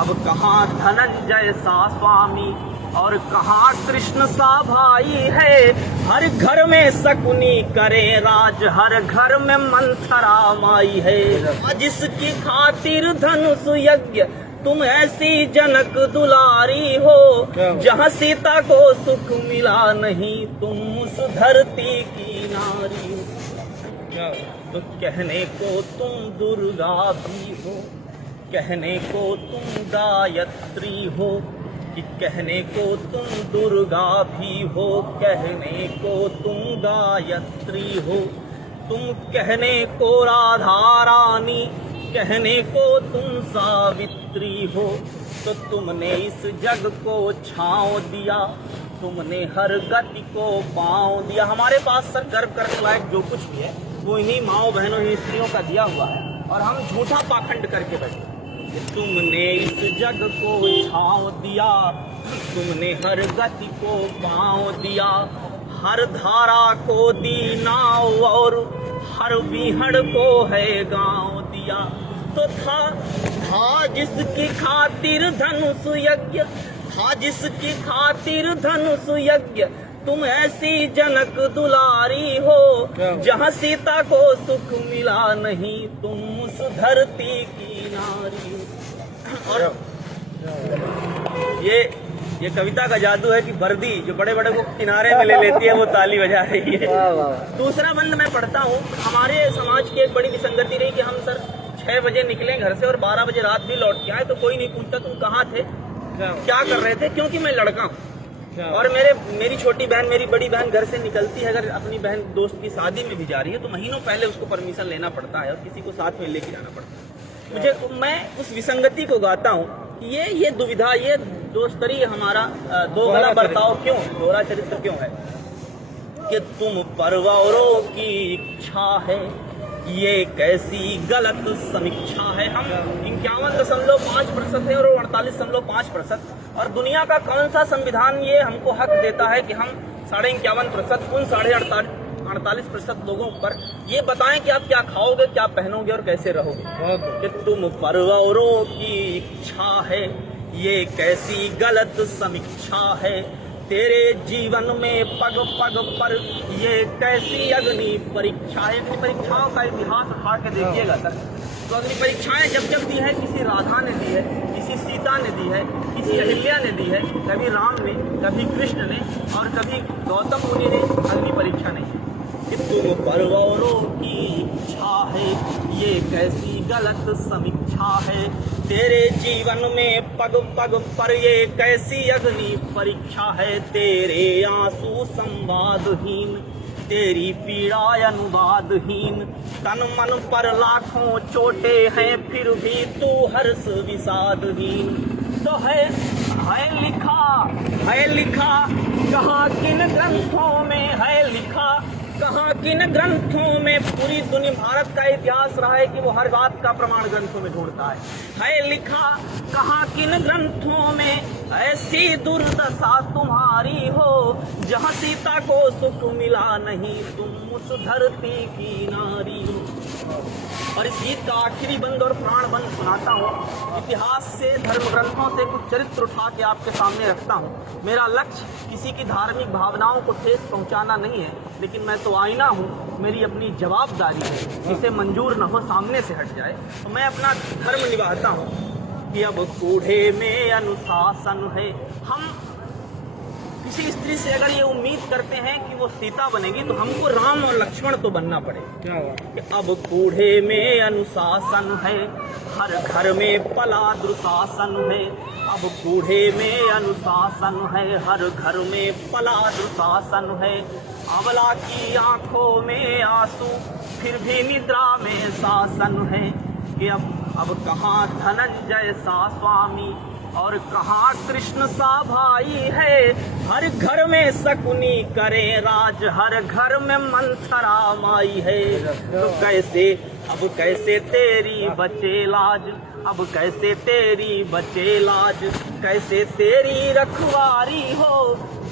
अब कहाँ धनंजय सा स्वामी और कहाँ कृष्ण सा भाई है। हर घर में शकुनी करे राज, हर घर में मंथरा माई है। जिसकी खातिर धनुष यज्ञ तुम ऐसी जनक दुलारी हो, जहाँ सीता को सुख मिला नहीं तुम उस धरती की नारी हो। तो कहने को तुम दुर्गा भी हो, कहने को तुम गायत्री हो, कि कहने को तुम दुर्गा भी हो, कहने को तुम गायत्री हो। तुम कहने को राधा रानी, कहने को तुम सावित्री हो। तो तुमने इस जग को छांव दिया, तुमने हर गति को पांव दिया। हमारे पास सर गर्व करने लायक जो कुछ भी है वो इन्हीं माओ बहनों ही स्त्रियों का दिया हुआ है, और हम झूठा पाखंड करके बैठे। तुमने इस जग को छांव दिया, तुमने हर गति को पांव दिया, हर धारा को दी नाव और हर बीहड़ को है गांव दिया। तो था जिसकी खातिर धनुष यज्ञ, था जिसकी खातिर धनुष यज्ञ तुम ऐसी जनक दुलारी हो, जहाँ सीता को सुख मिला नहीं तुम उस धरती की नारी हो। और ये कविता का जादू है कि वर्दी जो बड़े बड़े को किनारे में ले लेती है वो ताली बजा रही है। दूसरा बंद मैं पढ़ता हूँ। हमारे समाज की एक बड़ी विसंगति रही कि हम सर 6 बजे निकले घर से और 12 बजे रात भी लौट के आए, तो कोई नहीं पूछता तुम कहाँ थे, क्या कर रहे थे, क्योंकि मैं लड़का हूँ। और मेरी छोटी बहन, मेरी बड़ी बहन घर से निकलती है, अगर अपनी बहन दोस्त की शादी में भी जा रही है तो महीनों पहले उसको परमिशन लेना पड़ता है और किसी को साथ में लेके जाना पड़ता है। मैं उस विसंगति को गाता हूँ। ये दुविधा, ये दोस्तरी हमारा दो गला बर्ताव क्यों, दोहरा चरित्र क्यों है कि तुम परवारों की इच्छा है, ये कैसी गलत समीक्षा है। हम 51.5% है और 48.5%, और दुनिया का कौन सा संविधान ये हमको हक देता है कि हम 51.5% उन 48% लोगों पर ये बताएं कि आप क्या खाओगे, क्या पहनोगे और कैसे रहोगे। कि तुम परवारों की इच्छा है, ये कैसी गलत समीक्षा है। तेरे जीवन में पग पग पर ये कैसी अग्नि परीक्षा है। अग्नि परीक्षाओं का इतिहास उठा के देखिएगा सर, तो अग्नि परीक्षाएं जब दी है, किसी राधा ने दी है, किसी सीता ने दी है, किसी अहिल्या ने दी है, कभी राम ने, कभी कृष्ण ने और कभी गौतम मुनि ने अग्नि परीक्षा नहीं है। कि तुम परवारों की इच्छा है, ये कैसी गलत समीक्षा है। तेरे जीवन में पग पग पर ये कैसी अग्नि परीक्षा है। तेरे आंसू संवादहीन, तेरी पीड़ा अनुवादहीन, तन मन पर लाखों चोटे हैं फिर भी तू हर्ष विषादहीन। तो है लिखा कहाँ किन ग्रंथों में है लिखा, कहाँ किन ग्रंथों में। पूरी दुनिया, भारत का इतिहास रहा है कि वो हर बात का प्रमाण ग्रंथों में ढूंढता है लिखा कहाँ किन ग्रंथों में ऐसी दुर्दशा तुम्हारी हो, जहाँ सीता को सुख मिला नहीं तुम उस धरती की नारी हो। और इस गीत का आखिरी बंद और प्राण बंद सुनाता हूँ। इतिहास से, धर्म ग्रंथों से कुछ चरित्र उठा के आपके सामने रखता हूँ। मेरा लक्ष्य किसी की धार्मिक भावनाओं को ठेस पहुँचाना नहीं है, लेकिन मैं तो आईना हूँ, मेरी अपनी जवाबदारी है, जिसे मंजूर न हो सामने से हट जाए। तो मैं अपना धर्म निभाता हूँ कि अब कूढ़े में अनुशासन है। हम किसी स्त्री से अगर ये उम्मीद करते हैं कि वो सीता बनेगी तो हमको राम और लक्ष्मण तो बनना पड़ेगा। अब कूढ़े में अनुशासन है, हर घर में पला दुशासन है। अब कूढ़े में अनुशासन है, हर घर में पला दुशासन है। अबला की आंखों में आंसू फिर भी निद्रा में शासन है। कि अब कहाँ धनंजय सा स्वामी और कहाँ कृष्ण सा भाई है। हर घर में शकुनी करे राज, हर घर में मंथरा माई है। तो कैसे अब कैसे तेरी बचे लाज, अब कैसे तेरी बचे लाज, कैसे तेरी रखवारी हो,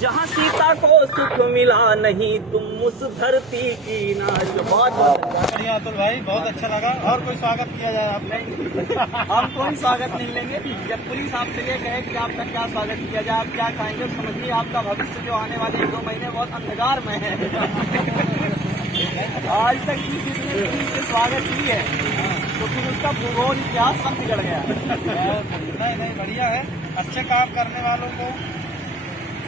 जहाँ सीता को सुख मिला नहीं, तुम उस धरती की नाज। बहुत बढ़िया अतुल भाई, बहुत अच्छा लगा। और कोई स्वागत किया जाए आपने? हम कोई स्वागत नहीं लेंगे। जब पुलिस आपसे ये कहे कि आपका क्या स्वागत किया जाए, आप क्या खाएंगे, समझिए आपका भविष्य जो आने वाले 1-2 महीने बहुत अंधकार में है। आज तक जिसने पुलिस से स्वागत की है तो फिर उसका भूगोल इतिहास सब बिगड़ गया। नहीं बढ़िया है। अच्छे काम करने वालों को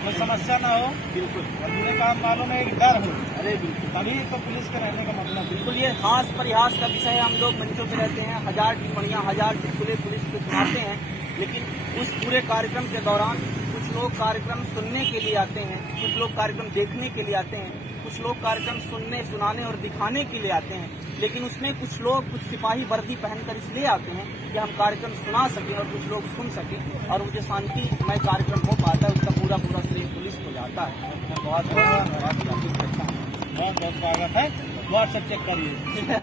कोई समस्या ना हो, बिल्कुल बुरे काम वालों में एक डर हो, अरे बिल्कुल, तभी तो पुलिस के रहने का मतलब। बिल्कुल ये हास परिहास का विषय है। हम लोग मंचों पे रहते हैं, 1000 टिप्पणियां, 1000 चुटकुले पुलिस को सुनाते हैं, लेकिन उस पूरे कार्यक्रम के दौरान कुछ लोग कार्यक्रम सुनने के लिए आते हैं, कुछ लोग कार्यक्रम देखने के लिए आते हैं, कुछ लोग कार्यक्रम सुनने, सुनाने और दिखाने के लिए आते हैं, लेकिन उसमें कुछ लोग कुछ सिपाही वर्दी पहनकर इसलिए आते हैं कि हम कार्यक्रम सुना सकें और कुछ लोग सुन सकें, और मुझे शांतिमय कार्यक्रम हो पाता है, उसका पूरा श्रेय पुलिस को जाता है। बहुत बहुत स्वागत है। व्हाट्सएप चेक करिए।